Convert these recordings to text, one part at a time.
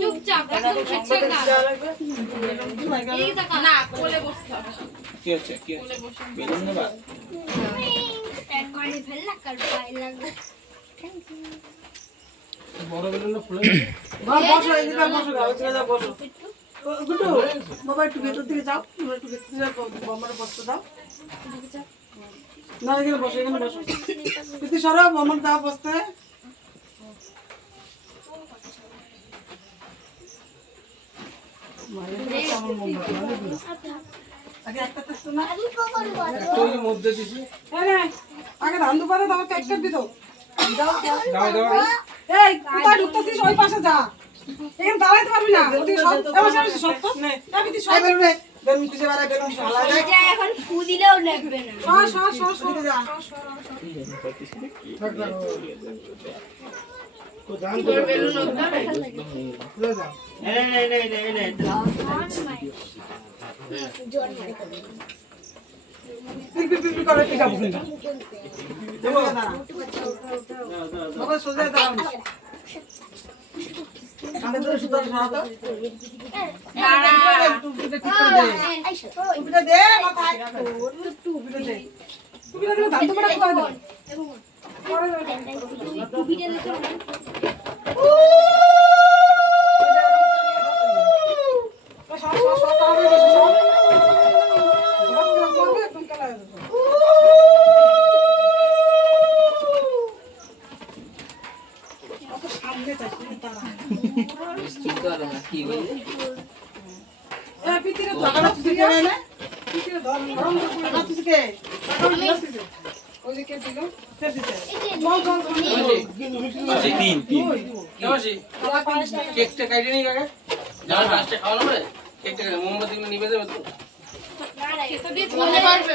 চুপচাপ একদম ঠিকঠাক না কোলে বসতে হবে কি হচ্ছে কি হচ্ছে বেলুন নেবা পানি ফেললা কার পায়ে লাগবে বড় বেলুনটা ফুলে গেছে বসো এদিকে বসো গাছটা বসো গুড্ডু বাবা একটু ভেতর দিকে যাও তোমরা একটু ভেতর দিকে আমার বসতে দাও না এখানে বসো প্রীতি সরো আমার দাও বসতে আগে একটা তো না তুই মধ্যে দিছি আগে ধান দুপারে দাও কেক কেক দিতো দাও দাও এই কোথায় ঢুকতেছিস ওই পাশে যা এখানে দাঁড়াইতে পারবি না ওদিকে সব এবার সামনে সব তো নে প্রীতি সব বেরোবে বেলুন খুঁজে বেড়া বেলুন ঝালা যায় এটা এখন ফু দিলেও লাগবে না সর যা তো দান করে বেলুন খুলে দাও জোর মারে পিপি করে টিকা বুঝি দেবো না বাবা সোজা দাও আমাদের তো সুন্দর সারাতো টুপিটা দে মাথায় টুপিটা দে দাম তো করে খাওয়া দাও টুপিটা দিতে কেকটা কাটে নি কাকা যাও লাস্টে খাওয়ানো পরে কেকটা মোমবাতি গুলো নিবে দেবে তো খেতে দিয়ে চলে পারবে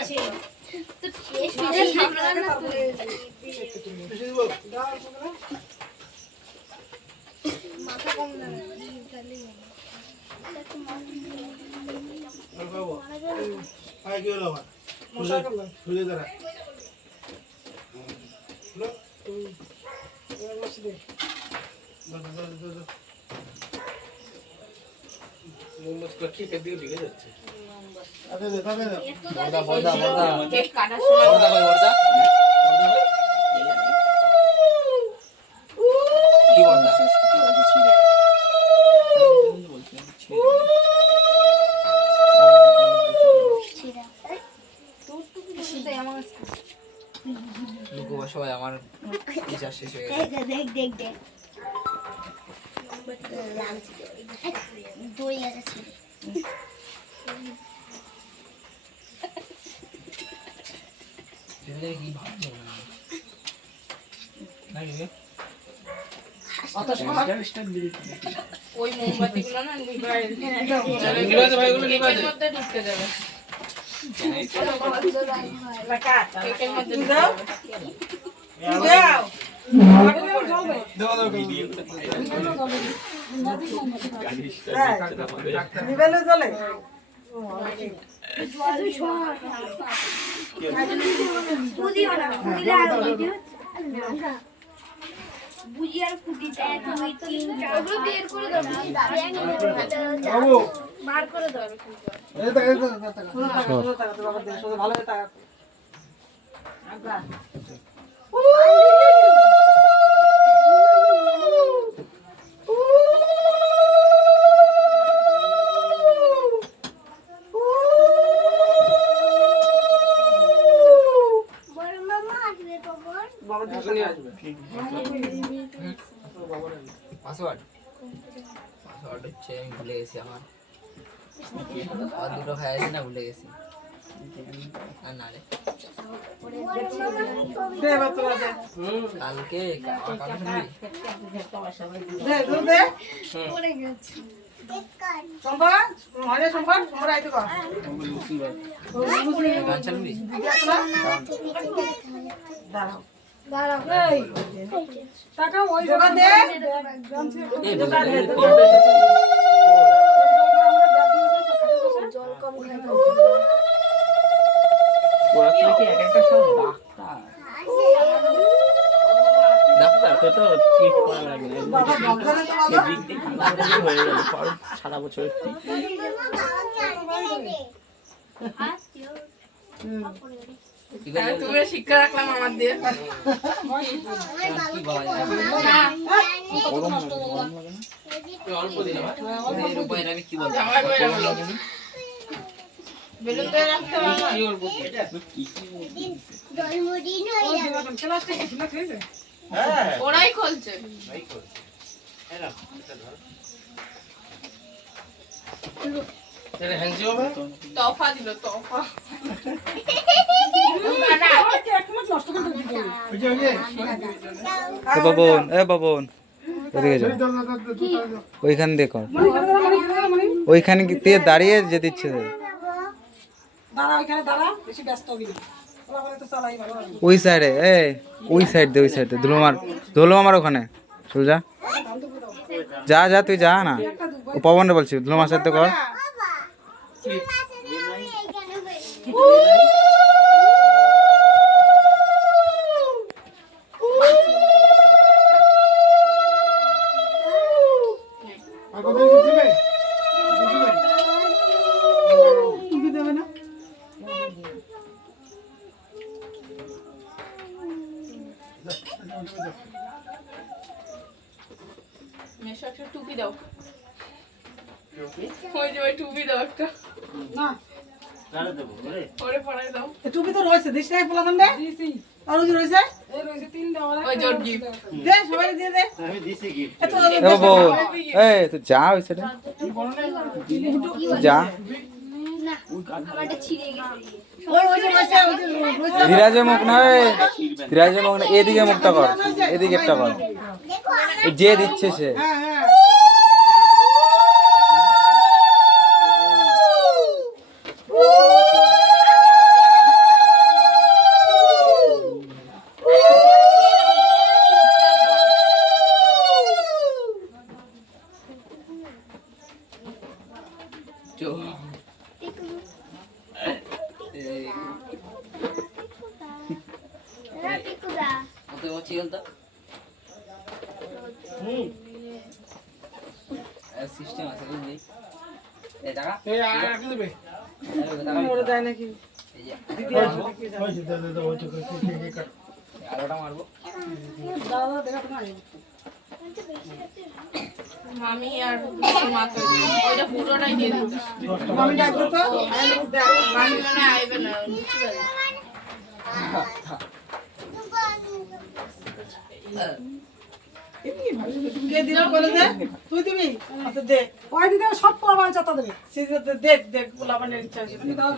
তো শেষ হয়ে সামনে না মাথা কম না বাবা আই গেল বাবা খুলে দাঁড়া মোমবাতি কেকের দিকে ঢুকে যাচ্ছে কেক কাটার সময় কি বলদা লুকো সবাই আমার টিচার শেষ হয়ে গেছে দেখ দই আছে ছেলে কি ভাবছো না রে অত সময় ওই মোমবাতিগুলো না নিবাজে ভাইগুলো নিবাজে মধ্যে ঢুকতে যাবে কেকের মধ্যে দাও নিবেলে চলে বুঝিয়ার ফুটিটা 1 2 3 ওগুলো বের করে দাও বাবু বার করে দাও এই তো ভালো টাকা বড় মামা আসবে কখন বাবা এখনই আসবে পাসওয়ার্ড হচ্ছে আমি ভুলে গেছি আমার আর দুটো খাই আছে না ভুলে গেছি আর না রে দে বাতলা দে কালকে কালকে শুনবি দে দুধ দে পড়ে গেছে সম্পা মানে সম্পা তোমরা আইতে কর গান চালবি দাঁড়াও দাঁড়াও এই টাকা ওই জোগা দে এই জোগা দে জল কম খাই ওরা কি এক একটা সব ডাক্তার ডাক্তার তো ঠিক করা লাগে না বাবা ঝগড়া তো বাবা দিক দিয়ে হয়ে গেল সারা বছর তুমি শিক্ষা রাখলাম আমার দিয়ে কি বলা যায় অল্প দিলাম এর উপরে আমি কি বলবো জামাই বইরা বলো বেলুন দিয়ে রাখতে হবে কি অল্প জন্মদিন হয়ে যাবে ক্লাসটা কি শুনে খেয়েছে হ্যাঁ ওরাই খুলছে এই কর এরা এটা ধর এটা হ্যান্ডি হবে তোফা দিল তোফা একমাত্র নষ্ট করে দিতে ওই যে এ বাবন ওদিকে যাও ওইখান দিয়ে কর ওইখানে দিয়ে দাঁড়িয়ে যেতে ইচ্ছে করে। দাঁড়া ওইখানে দাঁড়া বেশি ব্যস্ত হবি না ওরা বলে তো চালাই ভালো ওই সাইডে ওই সাইড দিয়ে ধুলো মার ওখানে চল যা যা যা তুই যা না ও পবন রে বলছি ধুলো মার সাথে কর আর কত দিবে দিবি দেবে না মেশো একটা টুপি দাও ওই যে ওই টুপি দাও একটা না কারে দেব রে ওরে পড়াই দাও টুপি তো রয়েছে দিস নাই পোলা মানে দিছি আর ওই যে রয়েছে এই রয়েছে তিন দেওয়া ওই জোর গিফট দে সবাই দিয়ে দে আমি দিছি গিফট এত এ বাবন তুই যা ওই সাইডে যা আমারটা ছিঁড়ে গেছে ওই যে রয়েছে ওই যে রয়েছে ধীরাজের মুখ না ধীরাজের মুখ না এদিকে মুখটা কর এদিকে একটা কর এই যে দিচ্ছে সে হ্যাঁ হ্যাঁ সিস্টেম আছে বুঝলি এই টাকা এই আর কি দেবে ওরা যায় নাকি এই যে দিদি আসবে নাকি ওই যে দাদা ওই তো কি কাট আলোটা মারবো দাদা দেখা তো নাই মামি আর মাকে ওইটা পুরোটাই দিয়ে দিতে আমি ডাকবো তো মামি মানে আইবে না বুঝতে পারি কে দিবি বলে দে তুই দিবি আচ্ছা দে ওই দিদি সব পোলা মানে চাতা দেবে সিজে দেখ দেখ পোলা মানে ইচ্ছা আছে তুমি দাও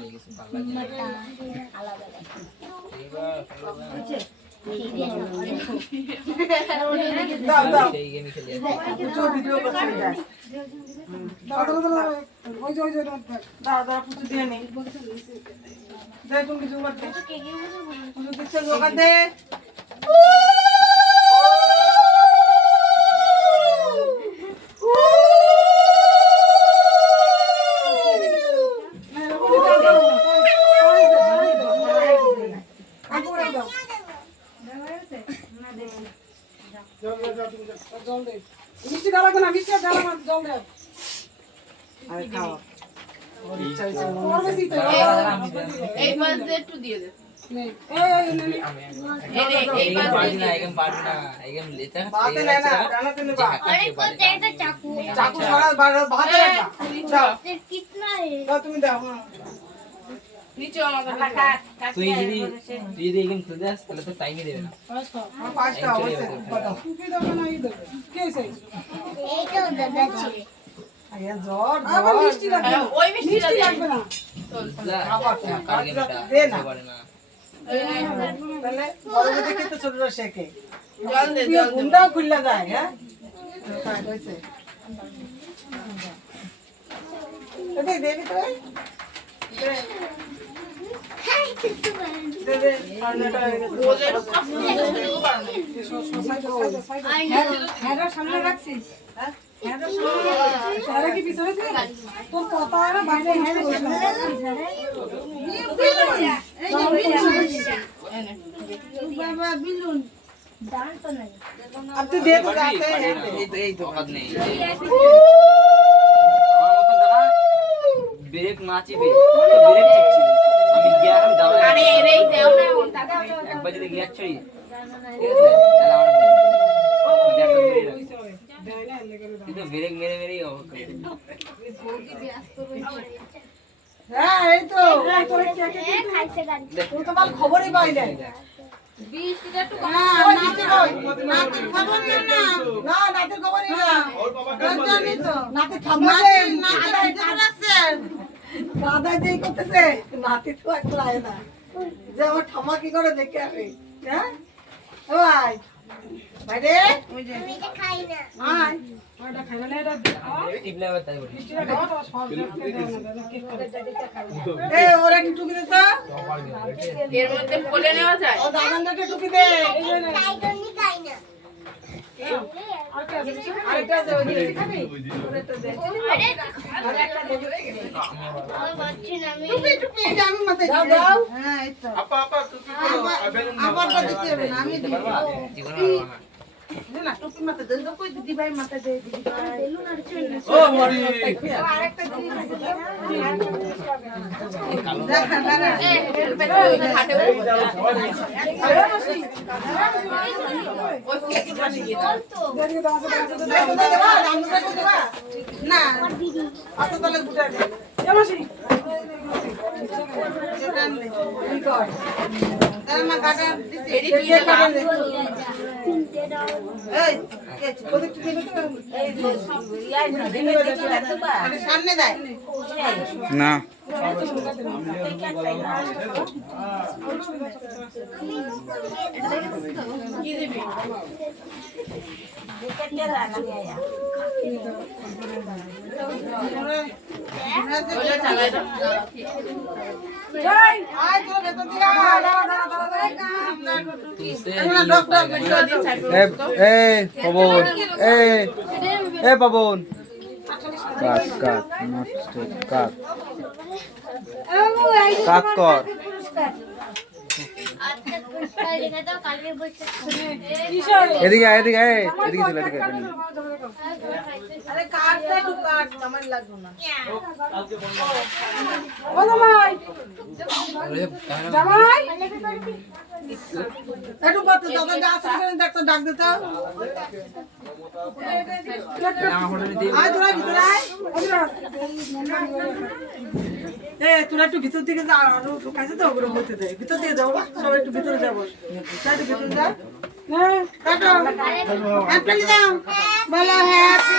দাও দাও সেই গেমই খেলি পুজো ভিডিও করছি দাও দাও দাও ওই যে দাও দাও পুজো দিয়ে নেই দে তুমি কিছু মত দে পুজো দিচ্ছে লোকা দে জল দে মিষ্টি ডালা না মিষ্টি ডালা মত জল দে আরে খাও ওর ইচ্ছা হইছে ওর বেশি তো এই পাশ দিয়ে একটু দিয়ে দে নেই এই পাশ পারবি না দিয়ে এই গেম পারবি না এই গেম লেতে বাতে না না ডালাতে নে বা अरे को तेरा चाकू চাকু সারা বাতে না দাও कितना है দাও তুমি দাও হ্যাঁ নিচে আমাদের তুই যদি এই গেম খেলতে যাস তাহলে তো টাইমই দেবে না আমার পাঁচটা হইছে দাও টুপি দাও না এই দাও কি হইছে ये तो दादा ছিড়ে আরে জোর আবার মিষ্টি লাগবে ওই মিষ্টিটা মিষ্টি দে লাগবে না কার গেমটা দে না। পারে না তাহলে বড় দেখে তো ছোটরা শেখে জল দে তুই গুন্ডাও খুললা যায় হ্যাঁ তাই হইছে ওকে দেবি তো দে দে আনাটা রোজের কাপড় পারো হ্যাঁ সামনে রাখছিস হ্যাঁ সারা কি পিছনে ছিল তোর কথা না বাইরে হ্যাঁ বাবা বিলুন দাঁড় তো নাই अब तू दे तो जाते हैं এই তো হাত নেই আমার মতন দাদা ব্রেক না চিপে ব্রেক চিপছি আমি গিয়ার আমি দাও আরে এরেই দেও না ওটা একবার যদি গিয়ার ছড়ি ঠিক আছে তাহলে আমার কিন্তু ব্রেক মেরে মেরেই অবস্থা হ্যাঁ এই তো তোরে কে কে খাইছে গাড়ি তুই তো মাল খবরই পাই না বৃষ্টিটা একটু কম না নাতি কই নাতি খবর নিও না না নাতি খবর নিও না জানি তো নাতি থামছে নাতি এটা রাখছে দাদা যেই করতেছে নাতি তো একলা আয় না যে আমার ঠামা কি করে দেখে আসে হ্যাঁ ও ভাই ভাই রে ওই যে আমি এটা খাই না আয় ওটা খাই না এটা টিপলে আবার তাই বলি এ ওরে একটু টুকি দে তো এর মধ্যে কোলে নেওয়া যায় ও দাদানটা একটু টুকি দে খাই জন্য খাই না আরেকটা আছে ওই যে খাবি ওরেটা দে আরেকটা দে আমি বলছি না আমি টুপি টুপি এই যে আমি মাথায় দাও দাও হ্যাঁ এই তো আপা আপা তুমি আমারটা দিতে হবে না আমি দিব জীবনে পারবো না না টুপি মাথায় দেন তো কই দিদি ভাই মাথায় দে দিদি ভাই বেলুন আর চুন ও মরি আরেকটা দিদি হাটে না আচ্ছা তাহলে দুটা দে মাসি না কাটা দিতে এই কাটা দে এই ওদের কি দিবে তো এই সামনে দেয় না আয় তো বেতন দিয়া এ পবন এ পবন কাট কাট নট স্টেপ কাট কাট কর আজকে পুরস্কার রেখে দাও কালকে বসে এদিকে আয়, এদিকে আয়, এদিকে চলে এদিকে আয়। আরে কাটটা টু কাট আমার লাগবে না জামাই একটু পাতে দাদা ডাক ডাক্তার ডাক দিতে আয় তোরা ভিতরে আয় এ তোরা একটু ভিতর দিকে যা আরো ঢুকাইছে তো ওগুলো বলতে দেয় ভিতর দিয়ে যাও সবাই একটু ভিতরে যাবো একটু ভিতরে যা হ্যাঁ কাটো হ্যাপি দাও বলো happy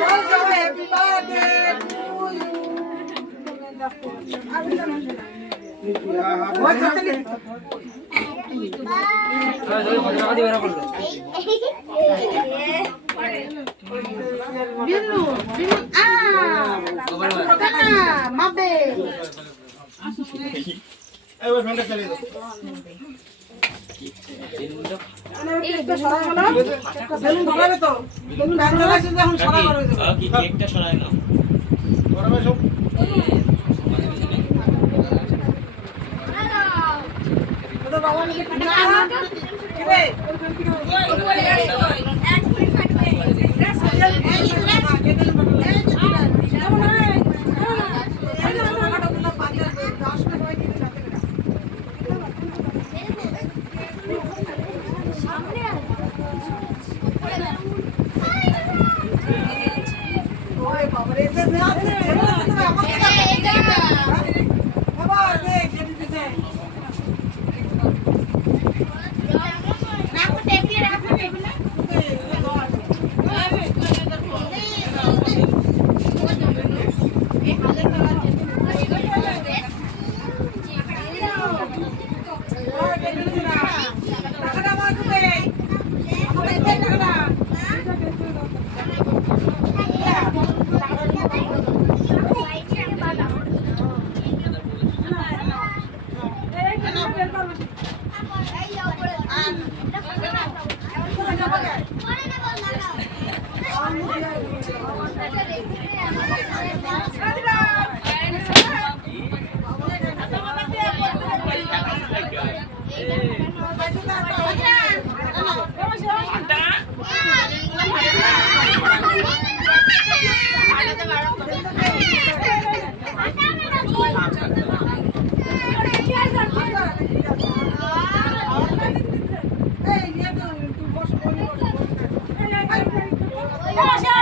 birthday happy birthday to you ওই ছোট থেকে বিনু বিনু কাকা মাবে এবার ফোনটা চালিয়ে দাও বেলুন ধরাবে তো বেলুন ধরাবে যখন সরা করে দেবো কি কেকটা সরায় না ওরা সব ওটা বাবা নিয়ে না কি রে এখানে আসো